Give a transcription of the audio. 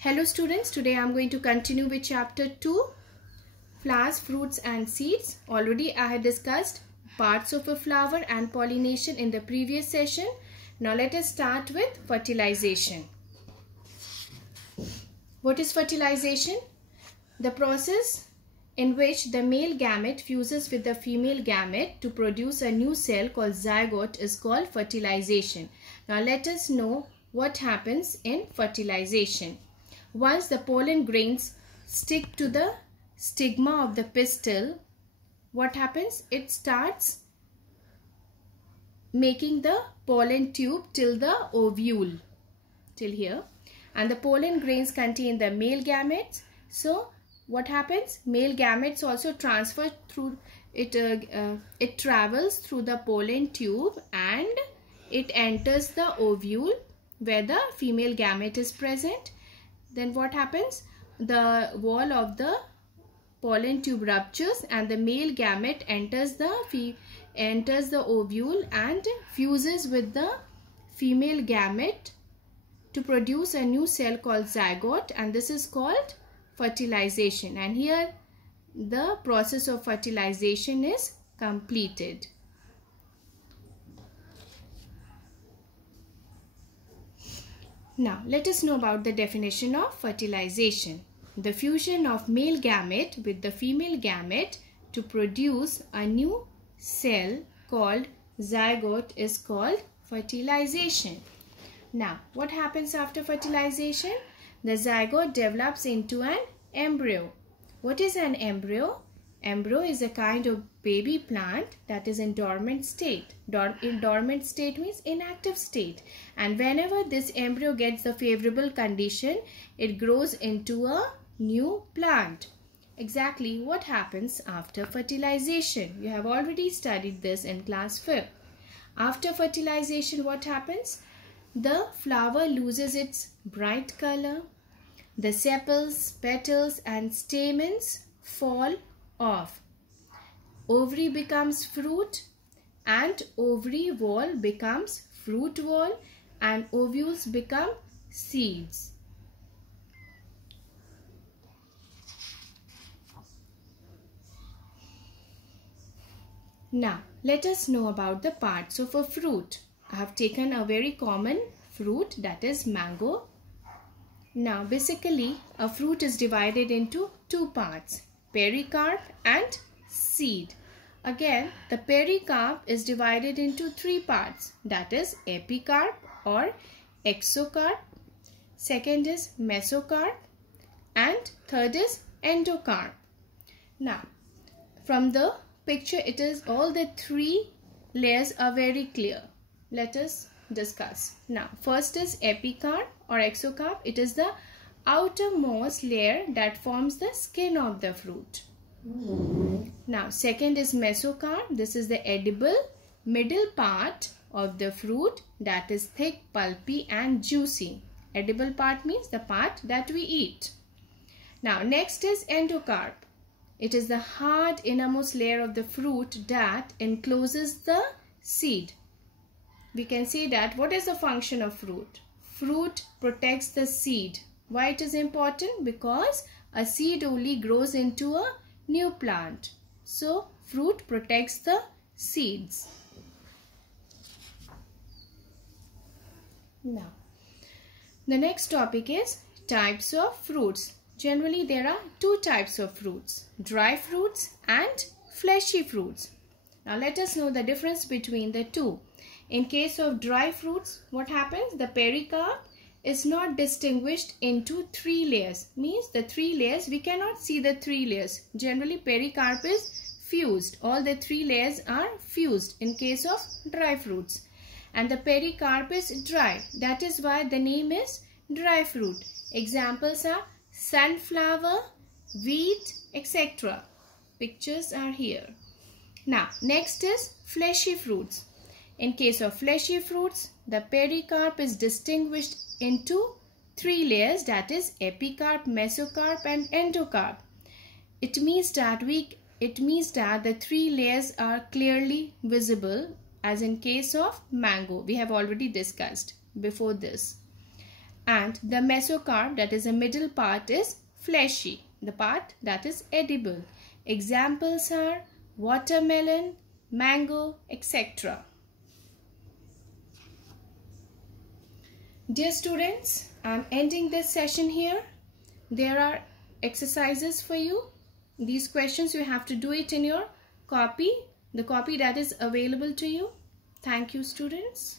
Hello students, today I am going to continue with chapter 2, flowers, fruits and seeds. Already I had discussed parts of a flower and pollination in the previous session. Now let us start with fertilization. What is fertilization? The process in which the male gamete fuses with the female gamete to produce a new cell called zygote is called fertilization. Now let us know what happens in fertilization. Once the pollen grains stick to the stigma of the pistil, what happens? It starts making the pollen tube till the ovule, till here, and the pollen grains contain the male gametes. So what happens? Male gametes also transfer through it. It travels through the pollen tube and it enters the ovule where the female gamete is present. Then what happens? The wall of the pollen tube ruptures and the male gamete enters the ovule and fuses with the female gamete to produce a new cell called zygote, and this is called fertilization. And here the process of fertilization is completed. Now let us know about the definition of fertilization. The fusion of male gamete with the female gamete to produce a new cell called zygote is called fertilization. Now what happens after fertilization? The zygote develops into an embryo. What is an embryo? Embryo is a kind of baby plant that is in dormant state. In dormant state means inactive state. And whenever this embryo gets the favorable condition, it grows into a new plant. Exactly what happens after fertilization? You have already studied this in class 5. After fertilization, what happens? The flower loses its bright color. The sepals, petals and stamens fall off. Ovary becomes fruit and ovary wall becomes fruit wall and ovules become seeds. Now let us know about the parts of a fruit. I have taken a very common fruit, that is mango. Now basically a fruit is divided into two parts, pericarp and seed. Again, the pericarp is divided into three parts, that is epicarp or exocarp, second is mesocarp and third is endocarp. Now from the picture, it is all the three layers are very clear. Let us discuss. Now first is epicarp or exocarp. It is the outermost layer that forms the skin of the fruit. Now second is mesocarp. This is the edible middle part of the fruit that is thick, pulpy and juicy. Edible part means the part that we eat. Now next is endocarp. It is the hard innermost layer of the fruit that encloses the seed. We can say that what is the function of fruit? Fruit protects the seed. Why it is important? Because a seed only grows into a new plant. So fruit protects the seeds. Now the next topic is types of fruits. Generally there are two types of fruits, dry fruits and fleshy fruits. Now let us know the difference between the two. In case of dry fruits, what happens? The pericarp is not distinguished into three layers. Means the three layers, we cannot see the three layers. Generally pericarp is fused. All the three layers are fused in case of dry fruits. And the pericarp is dry. That is why the name is dry fruit. Examples are sunflower, wheat, etc. Pictures are here. Now next is fleshy fruits. In case of fleshy fruits, the pericarp is distinguished into three layers, that is epicarp, mesocarp and endocarp. It means that the three layers are clearly visible, as in case of mango we have already discussed before this. And the mesocarp, that is the middle part, is fleshy, the part that is edible. Examples are watermelon, mango, etc. Dear students, I am ending this session here. There are exercises for you. These questions you have to do it in your copy, the copy that is available to you. Thank you, students.